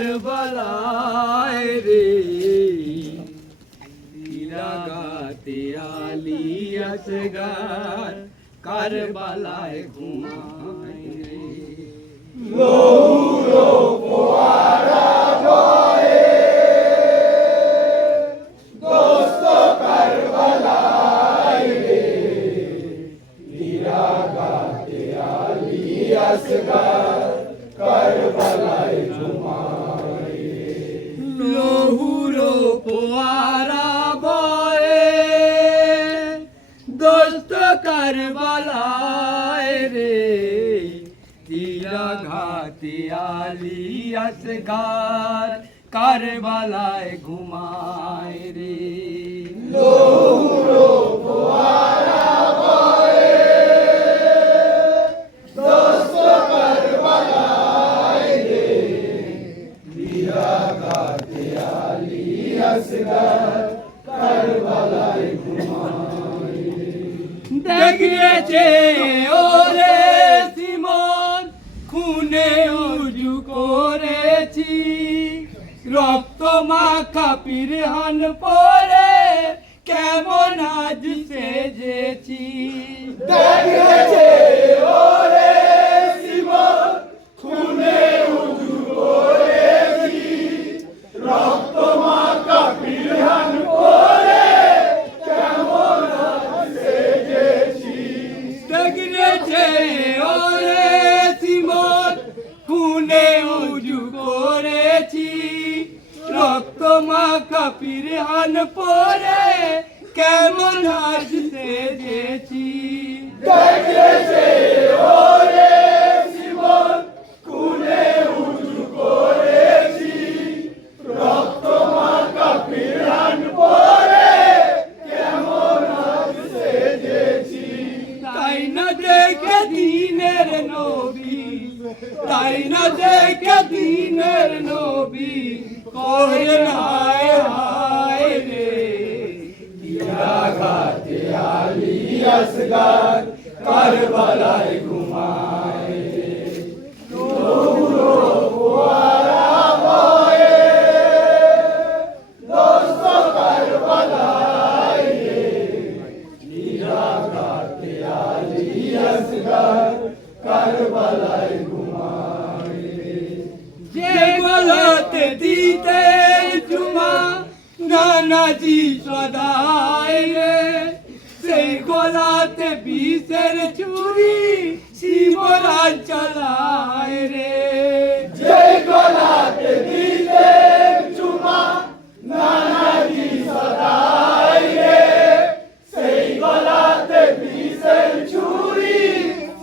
কারবালায় রে লাগাতে আলী আসগার কারবালায় ঘুমায় রে লৌহর ফোয়ারা বয়ে দোস্ত কারবালায় রে লাগাতে আলী আসগার কারবালায় ঘুমায় রে লৌহর ফোয়ারা বয়ে দোস্ত কারবালায় রে তিরাঘাতে আলী আসগার কারবালায় ঘুমায় রে লৌহর ফোয়ারা বয়ে দোস্ত কারবালায় রে তিরাঘাতে আলী আসগার কারবালায় ঘুমায় রে দেখেছে ওরে সিমন খুনে উজু করেছি রক্ত মাখা পিরহান পরে কেমন আজ সেজেছি দেখেছে ওরে সিমন খুনে উজু করেছি রক্ত মাখা পিরহান পরে কেমন আজ সেজেছি দেখেছে ওরে সিমন খুনে উজু করেছি রক্ত মাখা পিরহান পরে কেমন আজ সেজেছি দেখেছে ওরে সিমন খুনে উজু করেছি রক্ত মাখা পিরহান পরে কেমন আজ সেজেছি তাই না দেখে দিনের নবী তাই না দেখে দিনের নবী করেন হায় হায় রে তিরাঘাতে আলী আসগার কারবালায় ঘুমায় রে লৌহর ফোয়ারা বয়ে দোস্ত কারবালায় রে তিরাঘাতে আলী আসগার কারবালায় ঘুমায় রে যে গলাতে দিতে চুমা নানাজি সদায় রে সেই গলাতে বিষের ছুরি শিবরাজ চালায় রে যে গলাতে দিতে চুমা নানাজি সদায় রে সেই গলাতে বিষের ছুরি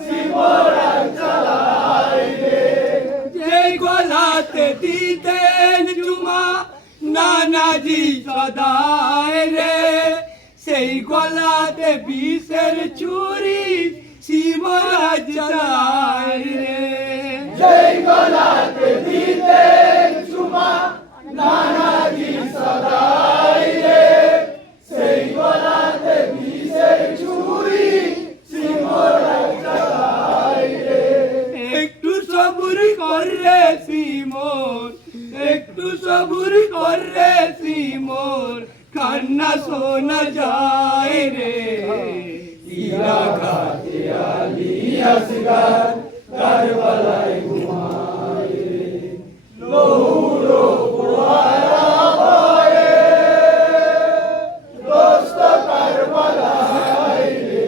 শিবরাজ চালায় রে যে গলাতে দিতেন চুমা নানাজি সদায় রে সেই গলাতে বিষের ছুরি শিবরাজ চালায় রে সেই গলাতে দিতেন চুমা নানাজি সদায় রে সেই গলাতে বিষের ছুরি শিবরাজ চালায় রে একটু সবুর কর রে সিমোর একটু সবুর কর রে সিমোর কান্না শোনা যায় রে তিরাঘাতে আলী আসগার কারবালায় ঘুমায় রে লৌহর ফোয়ারা বয়ে দোস্ত কারবালায় রে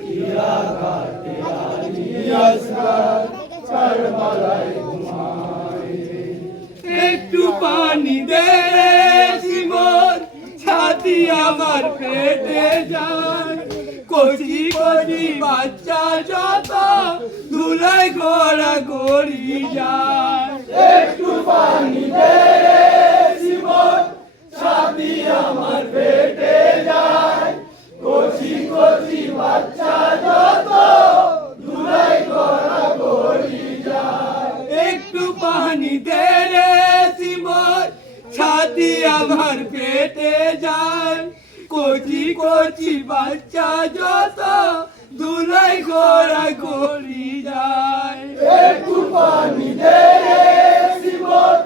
তিরাঘাতে আলী আসগার কারবালায় ঘুমায় রে একটু পানি দে সিমোর ছাতি আমার পেটে যায় কচি কচি বাচ্চা যত ধুলাই ঘোড়া গড়ি যায় একটু পানি দে সিমোর ছাতি আমার পেটে যায় কচি কচি বাচ্চা যত ধুলাই ঘোড়া গড়ি যায় একটু পানি দে রে সিমোর ছাতি আমার পেটে যায় কচি কচি বাচ্চা যত ধুলাই ঘোড়া গড়ি যায় একটু পানি দে রে সিমোর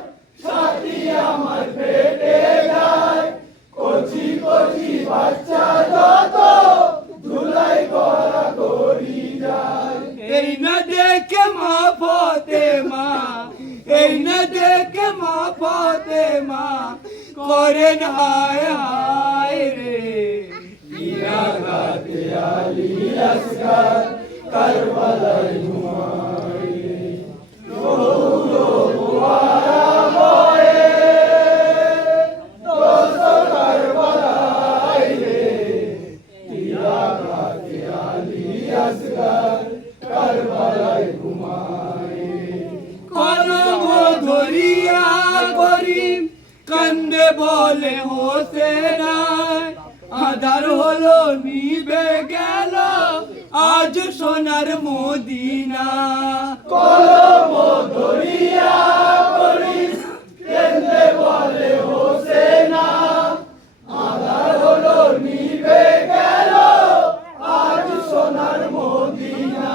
হায় হায় রে হীরাঘাতে আলী আসগার কারবালায় ঘুমায় রৌদ্র ফোয়ারা বয়ে দোস্ত কারবালায় রে হীরাঘাতে আলী আসগার কারবালায় ঘুমায় কলম ধরিয়া করিম কান্দে বলে হোসেনা আধার হলো নিবে গেল আজ সোনার মদিনা কলম ধরিয়া করিম কান্দে বলে হোসেনা আধার হলো নিবে গেল আজ সোনার মদিনা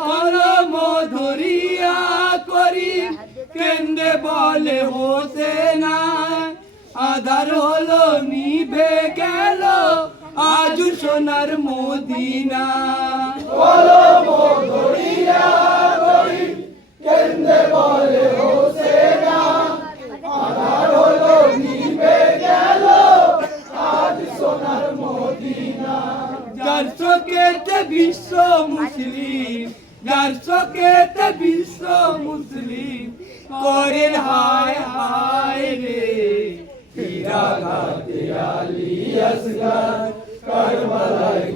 কলম ধরিয়া করিম কেন্দ্রে বলে হোসেনা আধার হলো নিভে গেল আজ সোনার মদিনা কলম ধরিয়া করিম কেন্দ্রে বলে হোসেনা আধার হলো নিভে গেল আজ সোনার মদিনা যার চোখেতে বিশ্ব মুসলিম যার চোখেতে বিশ্ব মুসলিম করেন হায় হায় রে হীরাঘাতে আলী আসগার কারবালায়